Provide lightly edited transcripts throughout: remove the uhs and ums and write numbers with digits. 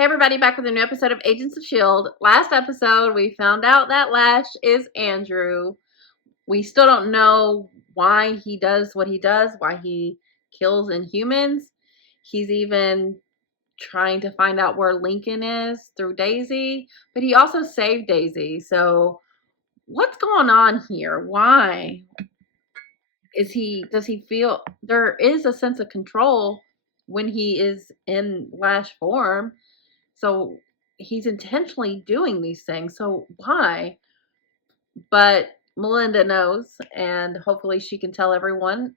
Hey everybody, back with a new episode of Agents of S.H.I.E.L.D. Last episode, we found out that Lash is Andrew. We still don't know why he does what he does, why he kills Inhumans. He's even trying to find out where Lincoln is through Daisy, but he also saved Daisy. So what's going on here? Why? Does he feel there is a sense of control when he is in Lash form? So he's intentionally doing these things. So why? But Melinda knows, and hopefully she can tell everyone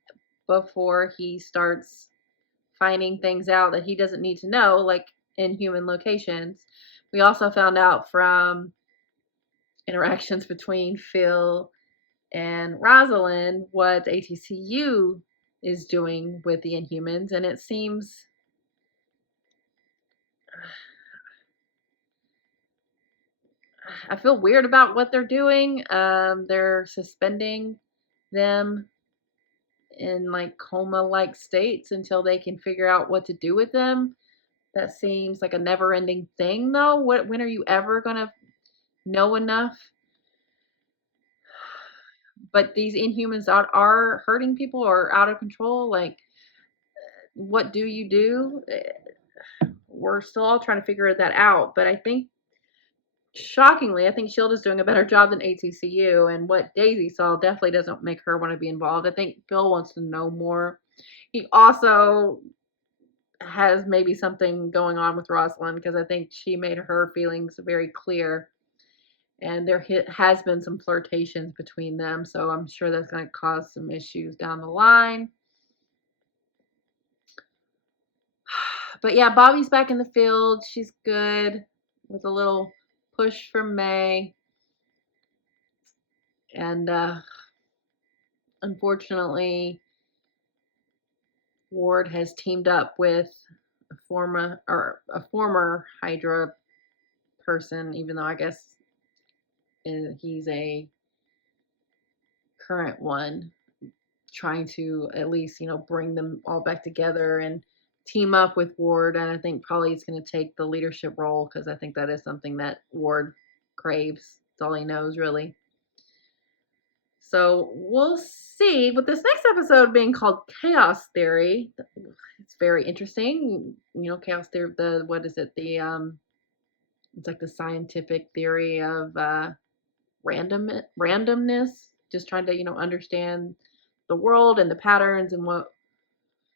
before he starts finding things out that he doesn't need to know, like Inhuman locations. We also found out from interactions between Phil and Rosalind what ACTU is doing with the Inhumans, and it seems I feel weird about what they're doing. They're suspending them in like coma-like states until they can figure out what to do with them. That seems like a never-ending thing, though. When are you ever gonna know enough? But these Inhumans are hurting people or out of control. Like, what do you do? We're still all trying to figure that out. But I think, shockingly, I think S.H.I.E.L.D. is doing a better job than ACTU, and what Daisy saw definitely doesn't make her want to be involved. I think Phil wants to know more. He also has maybe something going on with Rosalind, because I think she made her feelings very clear, and there has been some flirtations between them, so I'm sure that's going to cause some issues down the line. But yeah, Bobby's back in the field. She's good, with a little push from May. And unfortunately, Ward has teamed up with a former Hydra person, even though I guess he's a current one, trying to at least, bring them all back together and team up with Ward. And I think probably he's going to take the leadership role, because I think that is something that Ward craves. It's all he knows, really. So we'll see. With this next episode being called Chaos Theory, it's very interesting. Chaos Theory, what is it? It's like the scientific theory of randomness, just trying to, understand the world and the patterns and what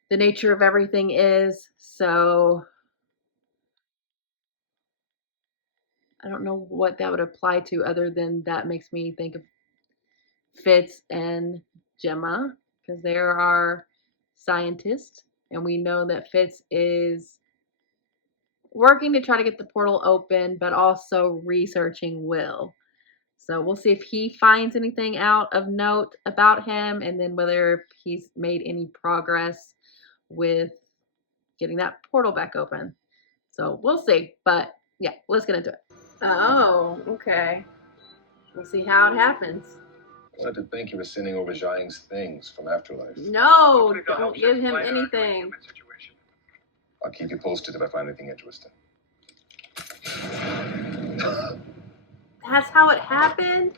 the nature of everything is. So I don't know what that would apply to, other than that makes me think of Fitz and Gemma, because they are scientists, and we know that Fitz is working to try to get the portal open, but also researching Will. So we'll see if he finds anything out of note about him, and then whether he's made any progress with getting that portal back open. So we'll see. But yeah, let's get into it. Oh, okay. We'll see how it happens. I wanted to think you were sending over S.H.I.E.L.D's things from Afterlife. No, don't give him anything. I'll keep you posted if I find anything interesting. That's how it happened?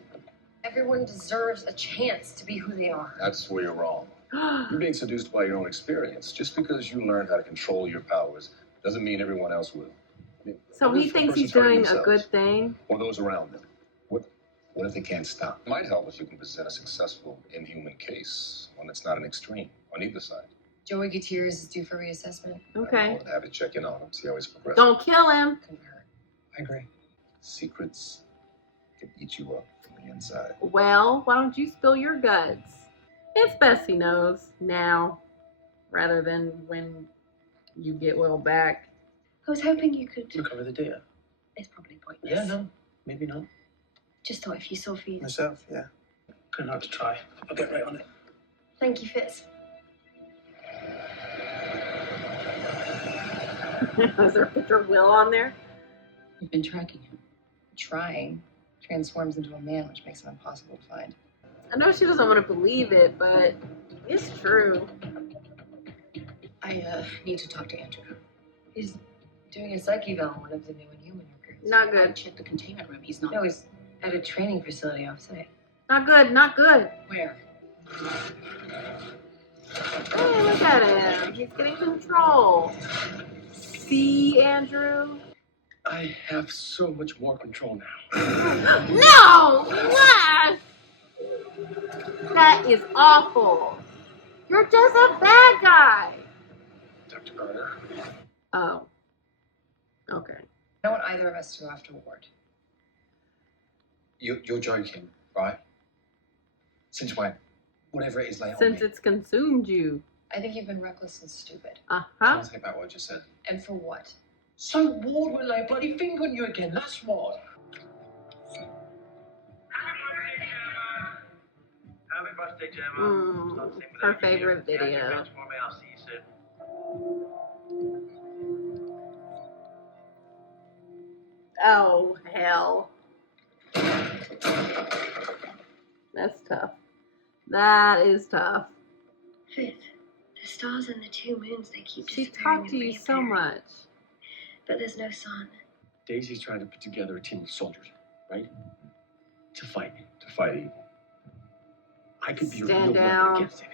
Everyone deserves a chance to be who they are. That's where you're wrong. You're being seduced by your own experience. Just because you learned how to control your powers doesn't mean everyone else will. So he thinks he's doing a good thing? Or those around them. What if they can't stop? It might help if you can present a successful Inhuman case, one that's not an extreme on either side. Joey Gutierrez is due for reassessment. Okay. I'll have it check in on him, see how he's progressing. Don't kill him. Couldn't hurt. I agree. Secrets can eat you up from the inside. Well, why don't you spill your guts? It's best he knows now, rather than when you get Will back. I was hoping you could recover the data. It's probably pointless. Yeah, no, maybe not. Just thought if you saw feed. Myself, yeah. Couldn't hard to try. I'll get right on it. Thank you, Fitz. Is there a picture of Will on there? You've been tracking him. Trying transforms into a man, which makes him impossible to find. I know she doesn't want to believe it, but it's true. I need to talk to Andrew. Is Doing a psyche eval on one of the new Inhuman recruits. Not I good. checked the containment room. He's not. No, he's at a training facility offsite. Not good. Not good. Where? Hey, look at him. He's getting control. See, Andrew? I have so much more control now. No! Lash! That is awful. You're just a bad guy. Dr. Carter. Oh. Okay. I don't want either of us to go afterward. You're joking, right? Since when? Whatever it is, lay on Since me. it's consumed you. I think you've been reckless and stupid. Uh-huh. Take back what I just said. And for what? So Ward will lay a bloody finger on you again, that's what. Happy birthday, Gemma. Her favorite video. I'll see you soon. Oh, hell. That's tough. That is tough. Fitz, the stars and the two moons, they keep She disappearing talked to and you so reappearing. much. But there's no sun. Daisy's trying to put together a team of soldiers, right? To fight. To fight evil. I could be a Stand real down. weapon against it.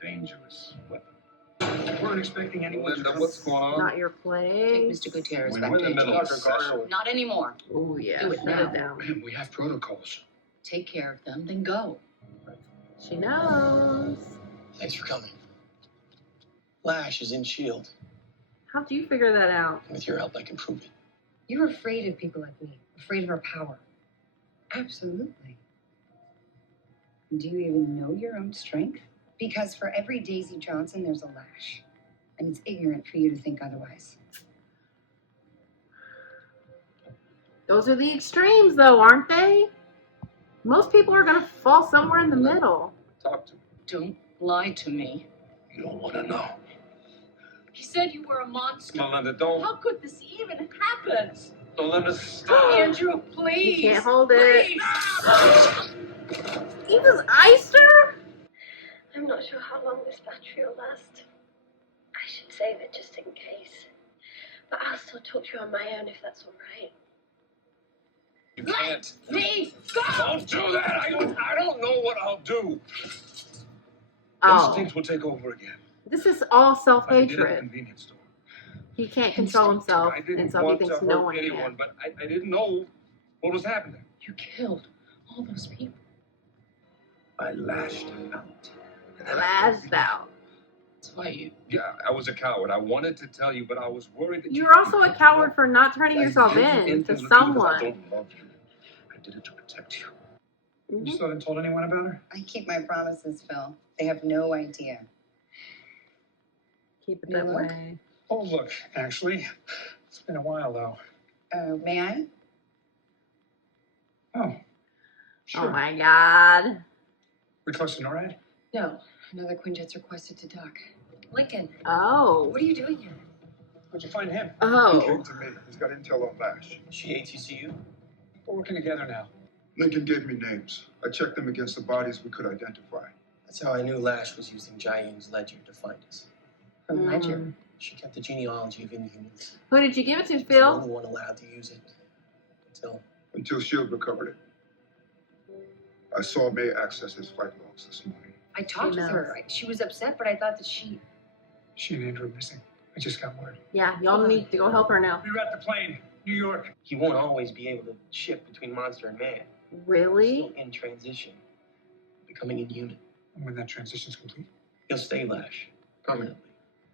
Dangerous weapon. Weren't expecting anyone Linda, to what's going on? Not your Take place. Mr. Gutierrez We're back in to the middle HQ. of a session. Not anymore. Oh, yeah. Do it Shut now. it down. Man, we have protocols. Take care of them, then go. She knows. Thanks for coming. Lash is in S.H.I.E.L.D. How'd you figure that out? With your help, I can prove it. You're afraid of people like me. Afraid of our power. Absolutely. Do you even know your own strength? Because for every Daisy Johnson, there's a Lash. And it's ignorant for you to think otherwise. Those are the extremes, though, aren't they? Most people are going to fall somewhere in the middle. Talk to me. Don't lie to me. You don't want to know. He said you were a monster. Melinda, don't. How could this even happen? Melinda, stop. Andrew, please. You can't hold it. Please. He just iced her? I'm not sure how long this battery will last. I should save it just in case. But I'll still talk to you on my own if that's all right. You can't. Me, go. Don't do that. I don't know what I'll do. Oh. Instincts will take over again. This is all I did it at a self-hatred. convenience store. He can't control himself, I didn't and so he want to thinks hurt no one anyone, can. but I didn't know what was happening. You killed all those people. I lashed out. Lashed out. That's why you. Yeah, I was a coward. I wanted to tell you, but I was worried that You're also a coward for not turning yourself in to someone. I don't love you. I did it to protect you. Mhm. You still haven't told anyone about her? I keep my promises, Phil. They have no idea. Keep it You that look? way. Oh, look, actually, it's been a while, though. May I? Oh, sure. Oh my god. We close to NORAD? No. Another Quinjet's requested to dock. Lincoln, Oh. what are you doing here? Where'd you find him? He Oh. came to me. He's got intel on Lash. She ATCU? We're working together now. Lincoln gave me names. I checked them against the bodies we could identify. That's how I knew Lash was using Jiaying's ledger to find us. From Ledger. Mm. She kept the genealogy of Inhumans. Who did you give it to, She was the Phil? only one allowed to use it. Until S.H.I.E.L.D. recovered it. I saw May access his flight logs this morning. I talked with her. She was upset, but I thought that she She and Andrew are missing. I just got word. Yeah, y'all need to go help her now. We were at the plane, New York. he won't always be able to shift between monster and man. He's Really? still in transition, becoming inhuman. And when that transition's complete, He'll stay Lash permanently.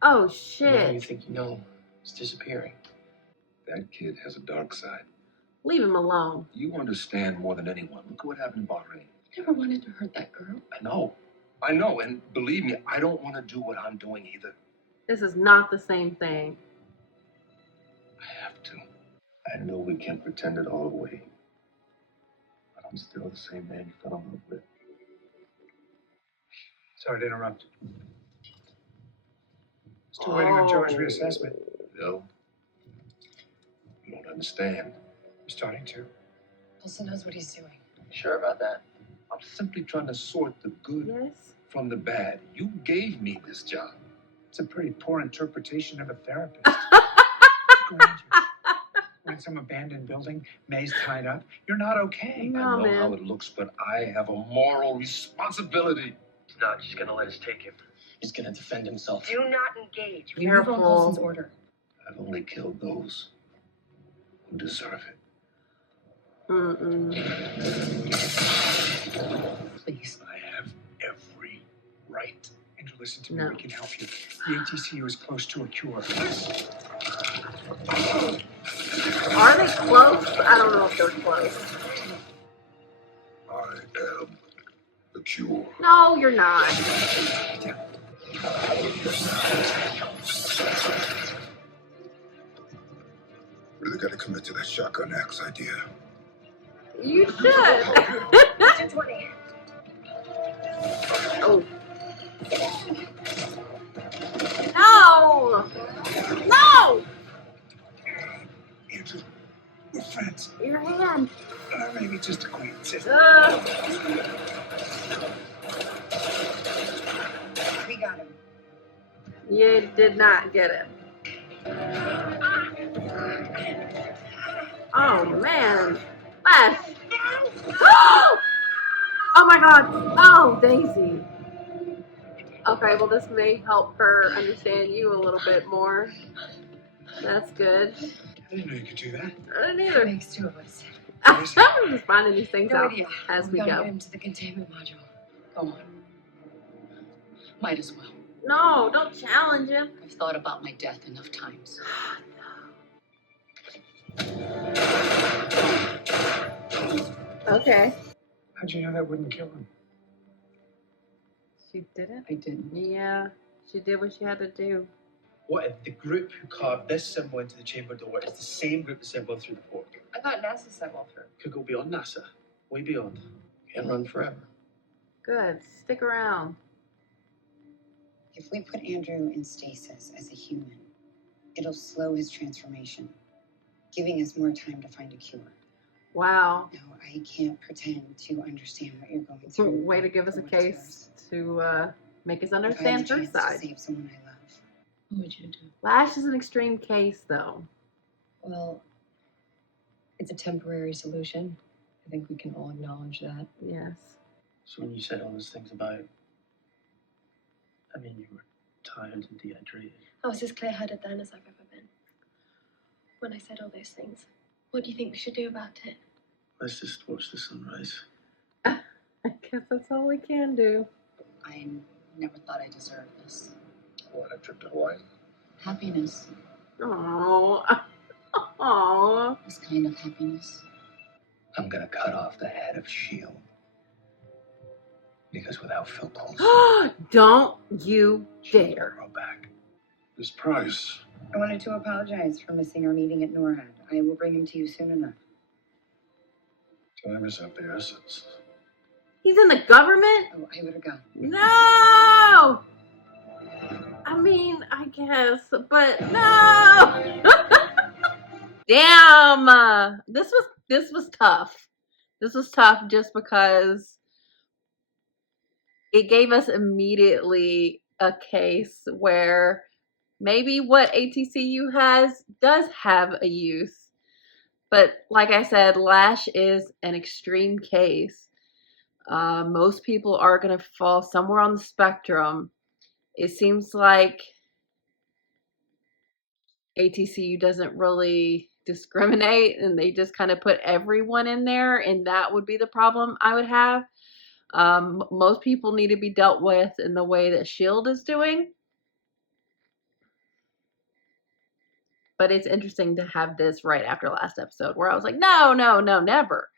Oh, And now you shit. think you know it's disappearing. That kid has a dark side. Leave him alone. You understand more than anyone. Look at what happened in Bahrain. I never wanted to hurt that girl. I know, and believe me, I don't want to do what I'm doing either. This is not the same thing. I have to. I know we can't pretend it all away. But I'm still the same man you fell in love with. sorry to interrupt. Still waiting on Joe's reassessment. No. You don't understand. I'm starting to. also knows what he's doing. Sure about that? I'm simply trying to sort the good Yes? from the bad. You gave me this job. It's a pretty poor interpretation of a therapist. go, Andrew. We're in some abandoned building. May's tied up. You're not okay. No, I know man. how it looks, but I have a moral responsibility. He's not just gonna let us take him. He's gonna defend himself. Do not engage. We move on Paulson's Careful. order. I've only killed those who deserve it. Please. I have every right. Andrew, listen to me. No. We can help you. The ATCU is close to a cure. Are they close? I don't know if they're close. I am the cure. No, you're not. Really got to commit to that shotgun axe idea. You should. Mr. 20. Oh. No! No! Andrew, we're friends. Your hand. Or maybe just acquaintances. We got him. You did not get it. Oh, man. Lash. Oh, my God. Oh, Daisy. Okay, well, this may help her understand you a little bit more. That's good. I didn't know you could do that. I didn't That either. makes two of us. I'm just finding these things No out idea. as we gotta go. get into the containment module. Go on. Might as well. No, don't challenge him. I've thought about my death enough times. Okay. How'd you know that wouldn't kill him? She didn't? I didn't. Yeah, she did what she had to do. What if the group who carved this symbol into the chamber door is the same group that sent one through the port? I thought NASA sent well through. Could go beyond NASA. Way beyond. Can't run forever. Good. Stick around. If we put Andrew in stasis as a human, it'll slow his transformation, giving us more time to find a cure. Wow. No, I can't pretend to understand what you're going through. Way to give us a for what it's case to make us worth. If I had understand the her chance to side. save someone I love, What would you do? Lash is an extreme case, though. Well, it's a temporary solution. I think we can all acknowledge that. Yes. So when you said all those things about, I mean, you were tired and dehydrated. I was as clear-headed then as I've ever been. When I said all those things, what do you think we should do about it? Let's just watch the sunrise. I guess that's all we can do. I never thought I deserved this. What, a trip to Hawaii? Happiness. Oh. Oh. This kind of happiness. I'm gonna cut off the head of S.H.I.E.L.D. Because without Phil Coulson, Don't you dare. grow back. Miss Price. I wanted to apologize for missing our meeting at NORAD. I will bring him to you soon enough. Time is of the essence. He's in the government? Oh, I would have gone. No! I mean, I guess, but no! Damn! This was tough. This was tough just because it gave us immediately a case where maybe what ATCU has does have a use. But like I said, Lash is an extreme case. Most people are going to fall somewhere on the spectrum. It seems like ATCU doesn't really discriminate and they just kind of put everyone in there, and that would be the problem I would have. Most people need to be dealt with in the way that S.H.I.E.L.D. is doing. But it's interesting to have this right after last episode where I was like, no, no, no, never.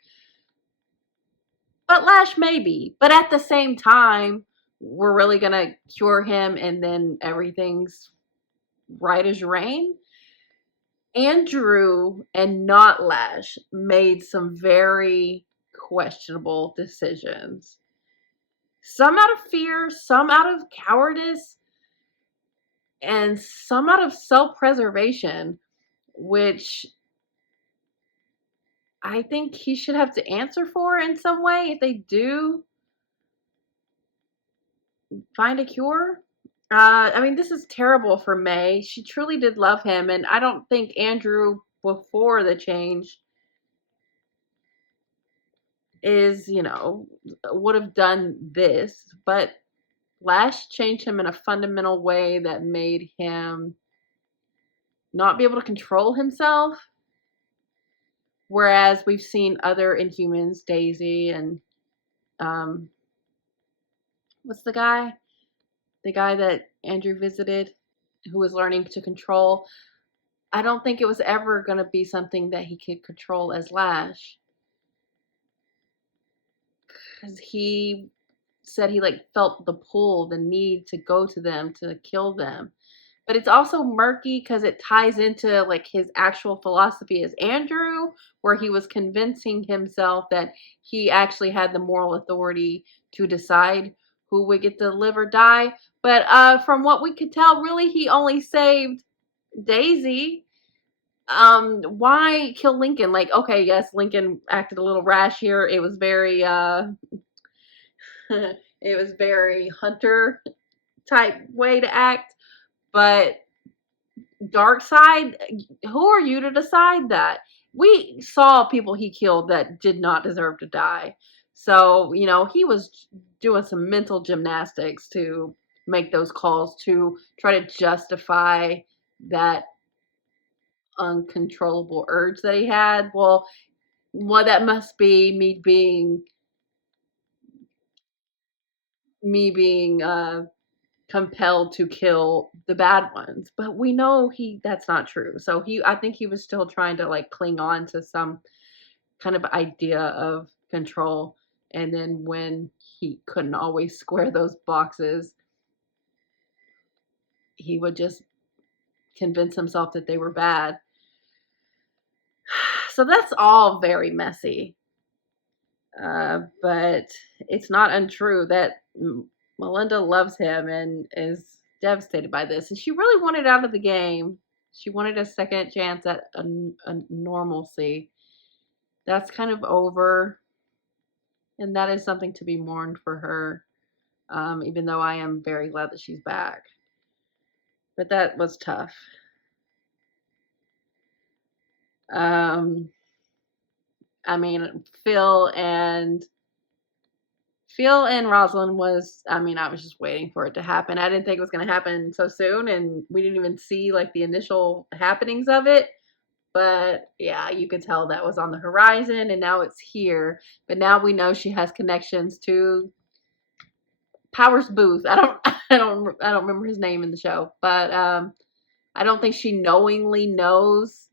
But Lash maybe. But at the same time, we're really going to cure him and then everything's right as rain. Andrew and not Lash made some very questionable decisions. Some out of fear, some out of cowardice, and some out of self-preservation, which I think he should have to answer for in some way if they do find a cure. I mean, this is terrible for May. She truly did love him, and I don't think Andrew, before the change, is, would have done this. But Lash changed him in a fundamental way that made him not be able to control himself. Whereas we've seen other Inhumans, Daisy and what's the guy? The guy that Andrew visited, who was learning to control. I don't think it was ever going to be something that he could control as Lash. Because he said he felt the pull, the need to go to them, to kill them. But it's also murky because it ties into his actual philosophy as Andrew, where he was convincing himself that he actually had the moral authority to decide who would get to live or die. But from what we could tell, really he only saved Daisy. Why kill Lincoln? Okay, yes, Lincoln acted a little rash here. It was very it was very Hunter type way to act. But Darkseid, who are you to decide that? We saw people he killed that did not deserve to die. So, he was doing some mental gymnastics to make those calls to try to justify that uncontrollable urge that he had. Well, that must be me being compelled to kill the bad ones. But we know that's not true. So I think he was still trying to cling on to some kind of idea of control. And then when he couldn't always square those boxes, he would just convince himself that they were bad. So that's all very messy. But it's not untrue that Melinda loves him and is devastated by this. And she really wanted out of the game. She wanted a second chance at a normalcy. That's kind of over. And that is something to be mourned for her. Even though I am very glad that she's back. But that was tough. I mean, Phil and Rosalind was, I was just waiting for it to happen. I didn't think it was going to happen so soon, and we didn't even see the initial happenings of it. But yeah, you could tell that was on the horizon, and now it's here. But now we know she has connections to Powers Booth. I don't remember his name in the show, but I don't think she knowingly knows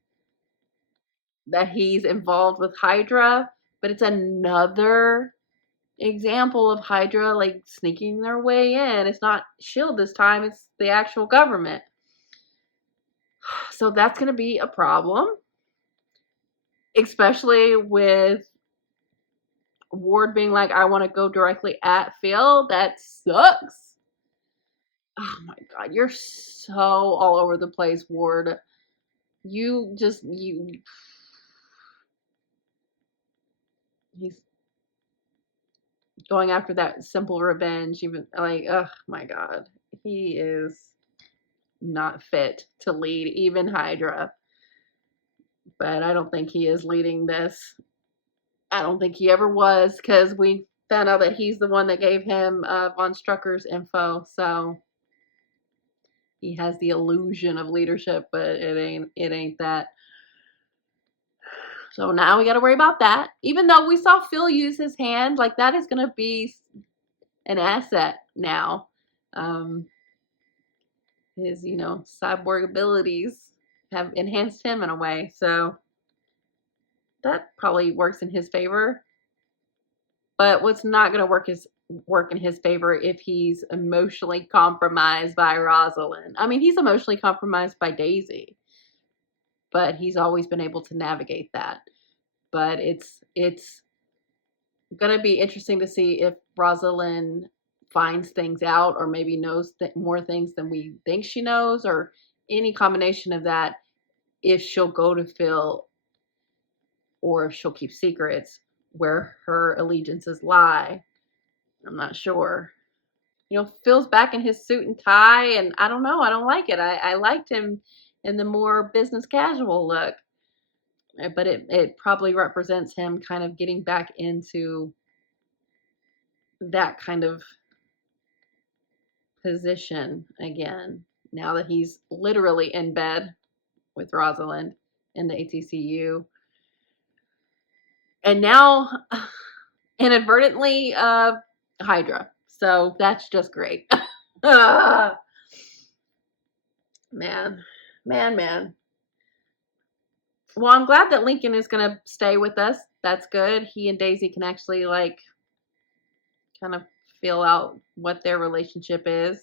that he's involved with Hydra. But it's another example of Hydra sneaking their way in. It's not S.H.I.E.L.D. this time, it's the actual government. So that's going to be a problem, especially with Ward being I want to go directly at Phil. That sucks. Oh my god, you're so all over the place, Ward. He's going after that simple revenge. Even oh my god, he is not fit to lead even Hydra. But I don't think he is leading this. I don't think he ever was, because we found out that he's the one that gave him Von Strucker's info. So he has the illusion of leadership, but it ain't that. So now we got to worry about that. Even though we saw Phil use his hand, that is going to be an asset now. His, cyborg abilities have enhanced him in a way. So that probably works in his favor. But what's not going to work in his favor if he's emotionally compromised by Rosalind. I mean, he's emotionally compromised by Daisy, but he's always been able to navigate that. But it's going to be interesting to see if Rosalind finds things out, or maybe knows more things than we think she knows, or any combination of that, if she'll go to Phil or if she'll keep secrets where her allegiances lie. I'm not sure. you know, Phil's back in his suit and tie, and I don't know, I don't like it. I liked him in the more business casual look, but it probably represents him kind of getting back into that kind of position again, now that he's literally in bed with Rosalind in the ACTU. And now, inadvertently, Hydra. So that's just great. Man. Well, I'm glad that Lincoln is going to stay with us. That's good. He and Daisy can actually, like, kind of feel out what their relationship is.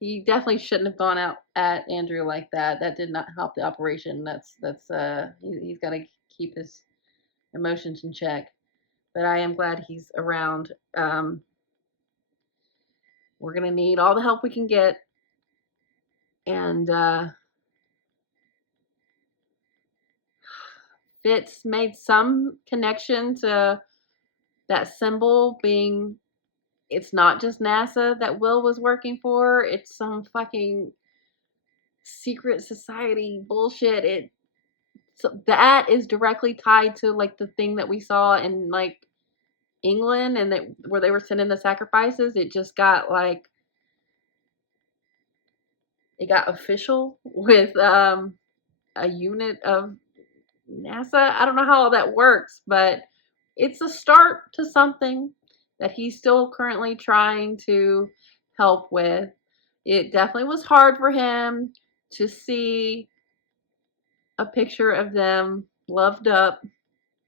He definitely shouldn't have gone out at Andrew like that. That did not help the operation. He's got to keep his emotions in check. But I am glad he's around. We're gonna need all the help we can get, and Fitz made some connection to that symbol being. It's not just NASA that Will was working for. It's some fucking secret society bullshit. So that is directly tied to like the thing that we saw in like England and that where they were sending the sacrifices. It just got like it got official with a unit of NASA. I don't know how all that works, but it's a start to something that he's still currently trying to help with. It definitely was hard for him to see a picture of them loved up.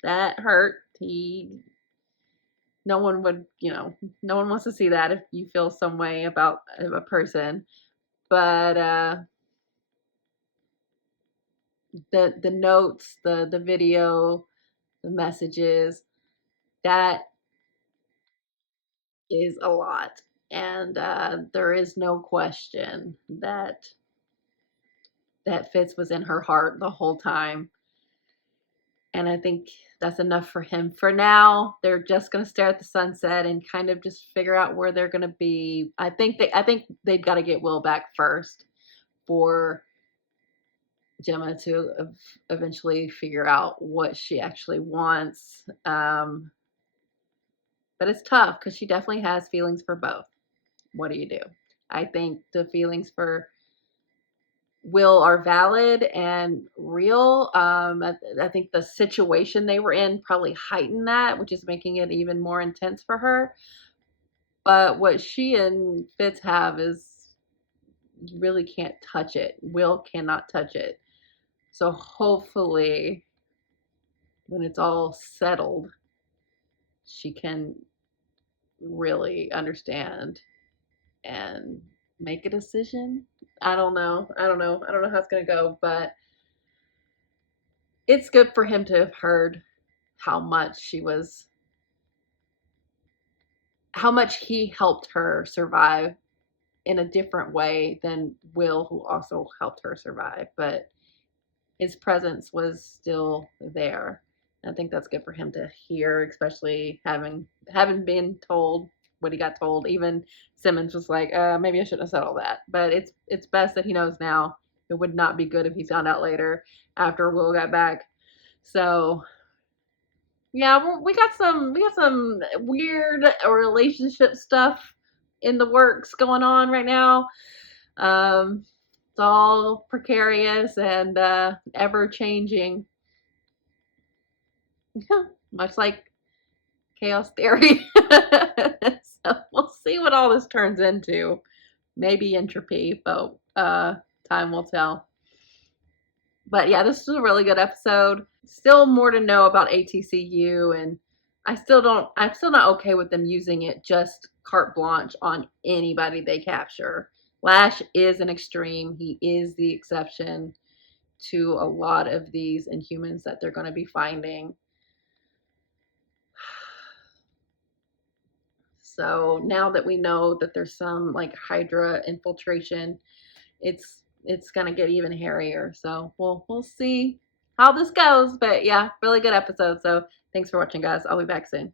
That hurt. No one would, no one wants to see that if you feel some way about a person. But the notes, the video, the messages, that is a lot. And there is no question that Fitz was in her heart the whole time. And I think that's enough for him. For now, they're just going to stare at the sunset and kind of just figure out where they're going to be. I think they've got to get Will back first for Gemma to eventually figure out what she actually wants. But it's tough because she definitely has feelings for both. What do you do? I think the feelings for Will are valid and real. I think the situation they were in probably heightened that, which is making it even more intense for her. But what she and Fitz have is you really can't touch it. Will cannot touch it. So hopefully when it's all settled, she can really understand and make a decision. I don't know how it's going to go, but it's good for him to have heard how much he helped her survive in a different way than Will, who also helped her survive. But his presence was still there. I think that's good for him to hear, especially having been told what he got told. Even Simmons was like, maybe I shouldn't have said all that. But it's best that he knows now. It would not be good if he found out later after Will got back. So yeah, we got some weird relationship stuff in the works going on right now. It's all precarious and ever changing. Much like chaos theory. So we'll see what all this turns into. Maybe entropy, but time will tell. But yeah, this was a really good episode. Still more to know about ACTU, and I'm still not okay with them using it just carte blanche on anybody they capture. Lash is an extreme. He is the exception to a lot of these Inhumans that they're going to be finding. So now that we know that there's some like Hydra infiltration, it's gonna get even hairier. So we'll see how this goes. But yeah, really good episode. So thanks for watching, guys. I'll be back soon.